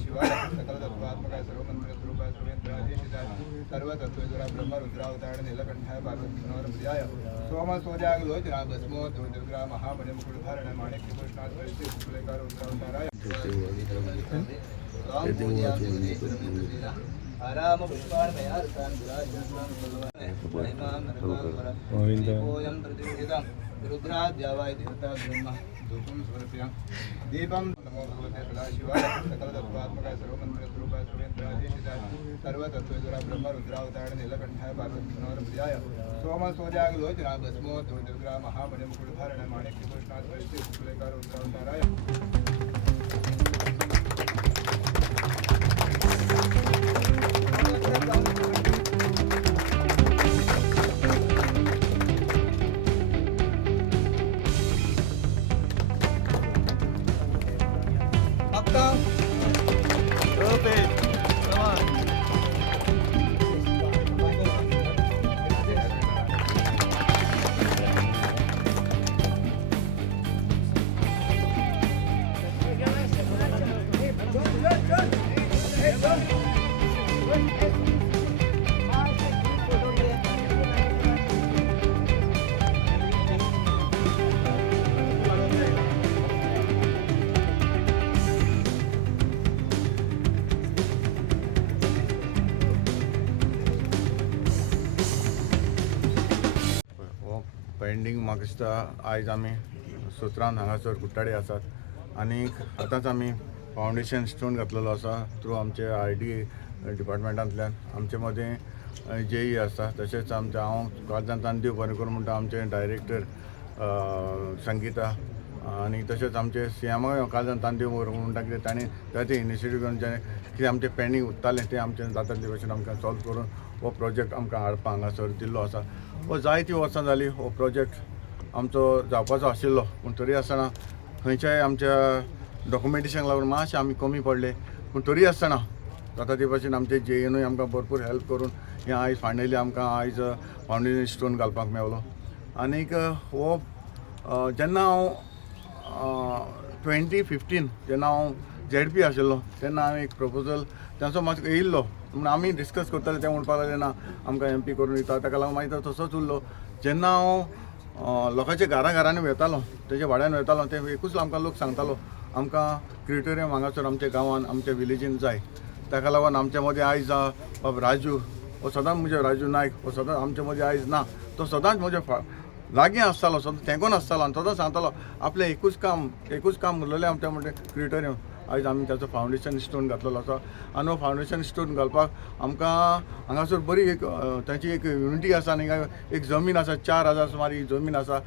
सदाशिवाय सकल तत्वात्मकाय सर्वमंत्र स्वरूपाय सर्वेंद्राधीशिताय सर्वतत्त्वज्वरा ब्रह्मरुद्रावतारण नीलकंठाय पार्वतीनोरप्रियाय सोम सूर्याग लोचना भस्मो दुर्दुर्गा महामणिमुकुटधारण माणिक्यकृष्णात् शुक्लेकार रुद्रावताराय आराम पुष्पाण मयारतान विराजमान भगवान गोविंद प्रतिष्ठितं रुद्राद्यावाय देवता ब्रह्म धूपं समर्पयामि दीपं नमो भगवते सदाशिवाय सकल तत्त्वात्मकाय सर्वमंत्र स्वरूपाय सर्वेंद्राधीशिताय सर्वतत्त्वज्वरा ब्रह्मरुद्रावतारण नीलकंठाय पार्वतीनोरप्रियाय सोम सूर्याग लोचना भस्मो दुर्दुर्गा महामणिमुकुटधारण माणिक्यकृष्णात् शुक्लेकार रुद्रावताराय पेंडींग म्हाका दिसता आयज आमी सुत्रान हांगासर कुट्टाडे आसात आनी आतांच आमी फावंडेशन स्टोन घातलेलो आसा थ्रू आमचे ID डिपार्टमेंटांतल्यान आमचे मदें JE आसा तशेंच आमचे हांव काळजांतल्यान देव बरें करूं म्हणटा आमचे डायरेक्टर संगीता आनी तशेंच आमचे CMय काळजांतल्यान देव बरें करूं म्हणटा कित्याक ताणें जायते इनिशिएटीव घेवन जें कितें आमचें पेंडींग उरतालें तें आमचें जाता ते भशेन आमकां सॉल्व करून हो प्रोजेक्ट आमकां हाडपाक हांगासर दिल्लो आसा हो जायतीं वर्सां जालीं हो प्रोजेक्ट आमचो जावपाचो आशिल्लो पूण तरी आसतना खंयच्याय आमच्या डॉक्युमेंटेशनाक लागून मातशें आमी कमी पडले पूण तरी आसतना जाता ते भशेन आमचे JEनूय आमकां भरपूर हेल्प करून हें आयज फायनली आमकां आयज फावंडेशन स्टोन घालपाक मेवलो आनीक हो जेन्ना हांव 2015 जेन्ना हांव ZP आशिल्लो तेन्ना हांवें एक प्रपोजल तांचो म्हाका येयल्लो म्हण आमी डिस्कस करताले तें म्हणपाक लागले ना आमकां MP करून दिता ताका लागून मागीर तो तसोच उरलो जेन्ना हांव लोकांच्या घरांनी वयतालो तेजे वाड्यान वयतालो ते एकूच आमकां लोक सांगतालो आमकां क्रिटोरियम हांगासर आमच्या गांवांत आमच्या विलेजीन जाय ताका लागून आमच्या मदीं आयज बाबा राजू हो सदांच म्हणजे राजू नायक हो सदांच आमच्या मदीं आयज ना तो सदांच म्हज्या लागीं आसतालो सदांच तेंकोन आसतालो आनी सदांच सांगतालो आपलें एकूच काम उरलेलें आमच्या म्हणजे क्रिटोरियम आयज आमी ताचो फावंडेशन स्टोन घातलेलो आसा आनी हो फावंडेशन स्टोन घालपाक आमकां हांगासर बरी एक ताची एक युनिटी आसा आनी एक जमीन आसा 4000 सुमार ही जमीन आसा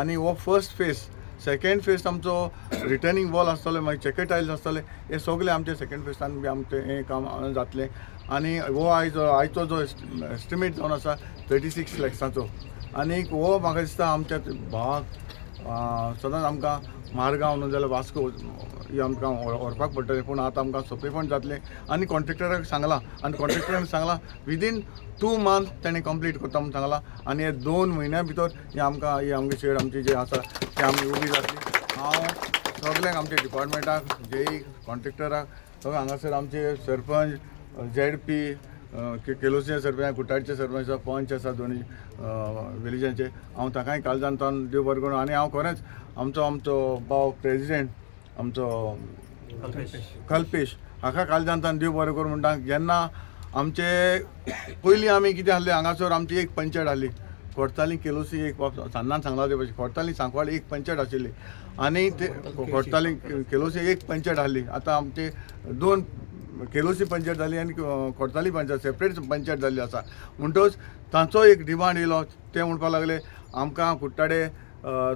आनी हो फर्स्ट फेज सेकेंड फेज आमचो रिटर्निंग वॉल आसतले मागीर चेकर टायल्स आसतले हे सगळे आमचे सेकेंड फेजान बी आमचें हें काम जातलें आनी हो आयचो जो एस्टिमेट जावन आसा 36 लॅक्साचो आनीक हो म्हाका दिसता आमच्या भावाक सदांच आमकां मारगांव न्हू जाल्यार वास्को ही आमकां व्हरपाक पडटलें पूण आतां आमकां सोंपें पण जातलें आनी कॉन्ट्रेक्टराक सांगलां आनी कॉन्ट्रेक्टरान सांगलां विदीन 2 मंथ ताणें कंप्लीट करता म्हणून सांगलां आनी हे 2 म्हयन्या भितर ही आमकां ही आमची शेड आमची जी आसा ती आमी उबी जातली हांव सगळ्यांक आमच्या डिपार्टमेंटाक JE कॉन्ट्रेक्टराक सगळे हांगासर आमचे सरपंच ZP केलोसीचे सरपंच कुट्टाडचे सरपंच आसा पंच आसा दोनी विलेजांचे हांव ताकाय काळजांतल्यान देव बरें करूं आनी हांव खरेंच आमचो भाव प्रेजिडेंट आमचो कल्पेश हाका काळजांतल्यान देव बरें करूं म्हणटा जेन्ना आमचे पयलीं आमी कितें आहलें हांगासर आमची एक पंचायत आहली खोडताली केलोसी एक सान्नान सांगला ते भशेन खोडताली सांकवाळ एक पंचायत आशिल्ली आनी ते खोडताली केलोसी एक पंचायत आहली आतां आमचे 2 केलोसी पंचायत जाली आनी खोडताली पंचायत सेपरेट पंचायत जाल्ली आसा म्हणटच तांचो एक डिमांड येयलो ते म्हणपाक लागले आमकां कुट्टाडे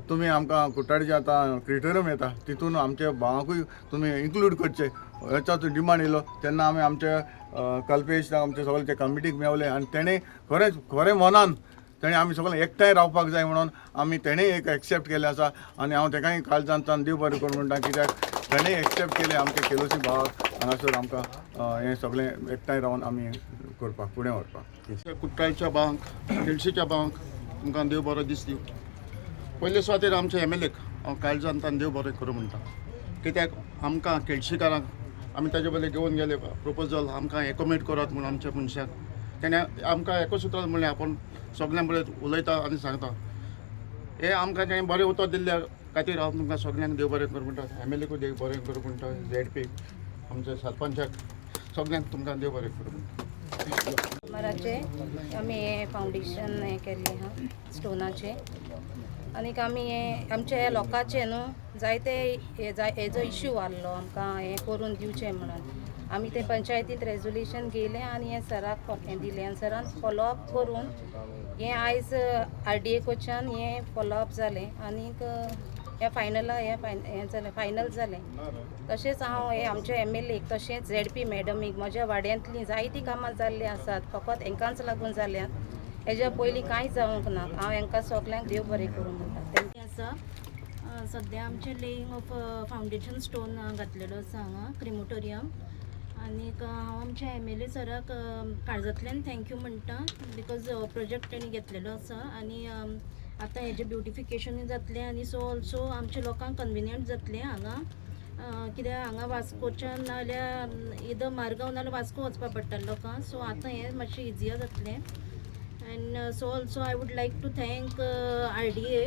तुमी आमकां कुट्टाडे जे आतां क्रिटोरियम येता तितून आमच्या भावांकूय तुमी इन्क्लूड करचे हेचो डिमांड येयलो तेन्ना आमी आमचे कल्पेश आमचे सगळे कमिटीक मेवले आनी तेणें खरें मनान तेणें आमी सगळें एकठांय रावपाक जाय म्हणून आमी तेणें एक एक्सेप्ट केलें आसा आनी हांव तेकाय काळजांतल्यान देव बरें करूं म्हणटा कित्याक तेणें एक्सेप्ट केलें आमचे केलोसी भावाक हांगासर आमकां हें सगळें एकठांय रावन आमी करपाक फुडें व्हरपाक कुट्टाळच्या भावांक केळशीच्या भावांक तुमकां देव बरो दीस दिवं पयले सुवातेर आमच्या MLAक हांव काळजांतल्यान देव बरें करूं म्हणटा कित्याक आमकां केळशीकारांक आमी ताजे बदले घेवन गेले प्रपोजल आमकां एकोमेट करात म्हणून आमच्या मनशाक तेणे आमकां एकूच उतर म्हणलें आपण सगळ्यां बरें उलयता आनी सांगता हे आमकां तेणें बरें उतर दिल्ल्या खातीर हांव तुमकां सगळ्यांक देव बरें करूं म्हणटा MLA देव बरें करूं म्हणटा ZP आमच्या सरपंचाक सगळ्यांक तुमकां देव बरें करूं म्हणटा मराचे आमी हे फावंडेशन हे केल्ले हा स्टोनाचे आनीक आमी हे आमच्या ह्या लोकांचे न्हू जायते हेजो इश्यू आसलो आमकां हे करून दिवचें म्हणून आमी ते पंचायतींत रेजोल्युशन घेयलें आनी हे सराक हें दिलें आनी सरान फॉलोअप करून हें आयज RDA कडच्यान हें फॉलोअप जालें आनीक हे फायनल जालें तशेंच हांव हे आमच्या MLA तशेंच ZP मॅडमीक म्हज्या वाड्यांतलीं जायतीं कामां जाल्लीं आसात फकत हेंकांच लागून जाल्यात हेज्या पयलीं कांयच जावंक ना हांव हेंकां सगल्यांक देव बरें करूं म्हणटा आसा सद्या आमचे लेईंग ऑफ फावंडेशन स्टोन घातलेलो आसा हांगा क्रिमोटोरियम आनीक हांव आमच्या MLA सराक काळजांतल्यान थँक्यू म्हणटा बिकॉज प्रोजेक्ट तेणी घेतलेलो आसा आनी आतां हेजें ब्युटिफिकेशनूय जातलें आनी सो ऑल्सो आमच्या लोकांक कन्विनियंट जातलें हांगा कित्याक हांगा वास्कोच्यान नाल्यार इदर मारगांव नाल्यार वास्को वचपा पडटा लोकांक सो आतां हें मातशें इजियर जातलें and so also I would like to thank RDA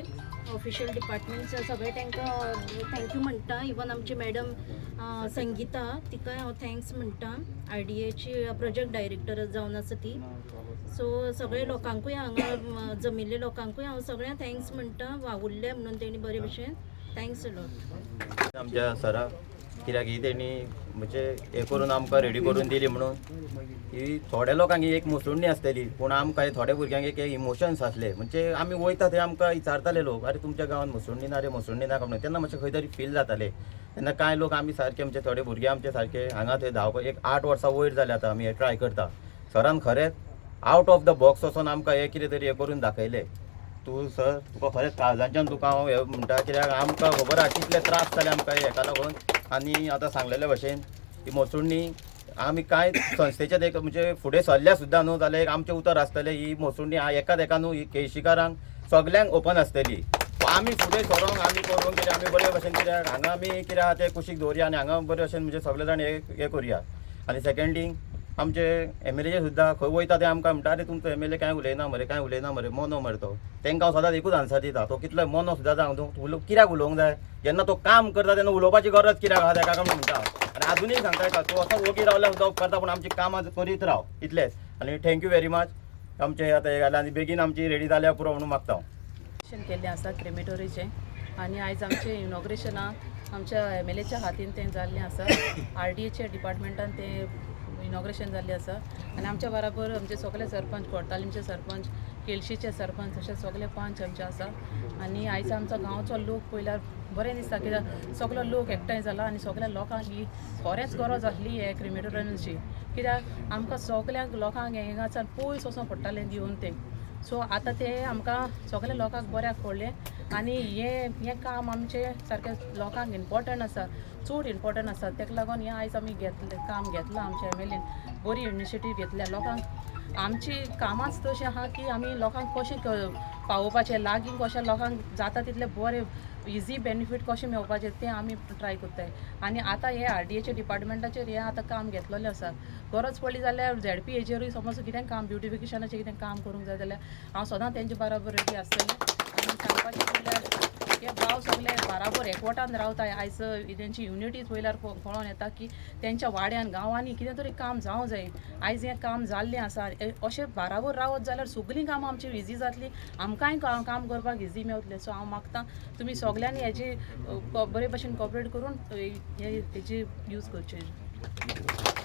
official departments सगळे तांकां थँक्यू म्हणटा इवन आमची मॅडम संगीता तिकाय हांव थँक्स म्हणटा RDAची प्रोजेक्ट डायरेक्टर जावन आसा ती सो सगळे लोकांकूय हांगा जमिल्ले लोकांकूय हांव सगळ्यांक थँक्स म्हणटा वावुरले म्हणून तेणी बरे भशेन थँक्स अलॉट आमच्या सराक कित्याक ही तेणी म्हणजे हे करून आमकां रेडी करून दिली म्हणून ही थोड्या लोकांक ही एक मुसुंडी आसतली पूण आमकां थोड्या भुरग्यांक एक इमोशन्स आसले म्हणजे आमी वयता थंय आमकां विचारताले लोक अरे तुमच्या गांवांत मुसुंडी ना रे मुसुंडी ना म्हणून तेन्ना मातशें खंय तरी फील जातालें तेन्ना कांय लोक आमी सारके म्हणजे थोडे भुरगे आमचे सारके हांगा थंय धांवपा एक 8 वर्सां वयर जाले आतां आमी हे ट्राय करता सरान खरेंच आवट ऑफ द बॉक्स वचून आमकां हे कितें तरी हे करून दाखयलें तूं सर तुका खरेंच काळजांच्यान तुका हांव हे म्हणटा कित्याक आमकां खबर आहा कितले त्रास जाले आमकां हेका लागून आनी आतां सांगलेले भशेन ही मोसुंडी आमी कांय संस्थेचे एक म्हणजे फुडें सरल्या सुद्दां न्हू जाल्यार एक आमचें उतर आसतलें ही मोसुंडी एकाच एका न्हू ही केळशीकारांक सगल्यांक ओपन आसतली आमी फुडें सरोंक आमी करूंक कितें आमी बरे भशेन कित्याक हांगा आमी कितें आहा तें कुशीक दवरया आनी हांगा बरे भशेन म्हणजे सगळे जाण हे करुया आनी सेकंड थींग आमचे MLA सुद्दां खंय वयता ते आमकां म्हणटा अरे तुमचो MLA कांय उलयना मरे मोनो मरे तो तांकां हांव सदांच एकूच आन्सर दिता तो कितलो मोनो सुद्दां जावं तूं कित्याक उलोवंक जाय जेन्ना तो काम करता तेन्ना उलोवपाची गरज कित्याक आहा ताका म्हणटा आनी आजुनूय सांगता येता तूं असो वोगी रावल्यार सुद्दां उपकारता पूण आमची कामां करीत राव इतलेंच आनी थँक्यू व्हेरी मच आमचे आतां हे घालें आनी बेगीन आमची रेडी जाल्यार पुरो म्हणून मागता हांव केल्लें आसा क्रेमेटोरीचें आनी आयज आमचें इनॉग्रेशनाक आमच्या MLAच्या हातीन तें जाल्लें आसा RDAच्या डिपार्टमेंटान तें इनॉग्रेशन जाल्लें आसा आनी आमच्या बराबर आमचे सगळे सरपंच कोर्तालीमचे सरपंच केळशीचे सरपंच अशे सगळे पंच आमचे आसा आनी आयज आमचो गांवचो लोक पळयल्यार बरें दिसता कित्याक सगलो लोक एकठांय जाला आनी सगळ्या लोकांक ही खरेंच गरज आसली हे क्रिमेटोरियमची कित्याक आमकां सगळ्यांक लोकांक हिंगाच्यान पयस वचूंक पडटालें दिवन तें सो आतां तें आमकां सगळ्या लोकांक बऱ्याक पडलें आनी हें काम आमचें सारकें लोकांक इम्पॉर्टंट आसा चड इम्पॉर्टंट आसा तेका लागून हें आयज आमी काम घेतलां आमच्या MLAन बरी इनिशिएटीव घेतल्या लोकांक आमची कामांच तशी आहा की आमी लोकांक कशें पावोवपाचें लागीं कशें लोकांक जाता तितले बरें इजी बेनिफीट कशें मेळपाचें तें आमी ट्राय करताय आनी आतां हे RDAच्या डिपार्टमेंटाचेर हें आतां काम घेतलेलें आसा गरज पडली जाल्यार ZP हेजेरूय समज कितें काम ब्युटिफिकेशनाचें कितें काम करूंक जाय जाल्यार हांव सदां तेंचे बराबर रेडी आसतलें आनी सांगपाचें म्हणल्यार हे गांव सगळे बराबर एकवटान रावताय आयज तेंची युनिटी पयल्यार पळोवन येता की तेंच्या वाड्यान गांवांनी कितें तरी काम जावं जाय आयज हें काम जाल्लें आसा अशें बराबर रावत जाल्यार सगळीं कामां आमची इजी जातली आमकांय काम करपाक इजी मेवतलें सो हांव मागतां तुमी सगल्यांनी हेजी बरे भशेन कॉपरेट करून हेजी यूज करचें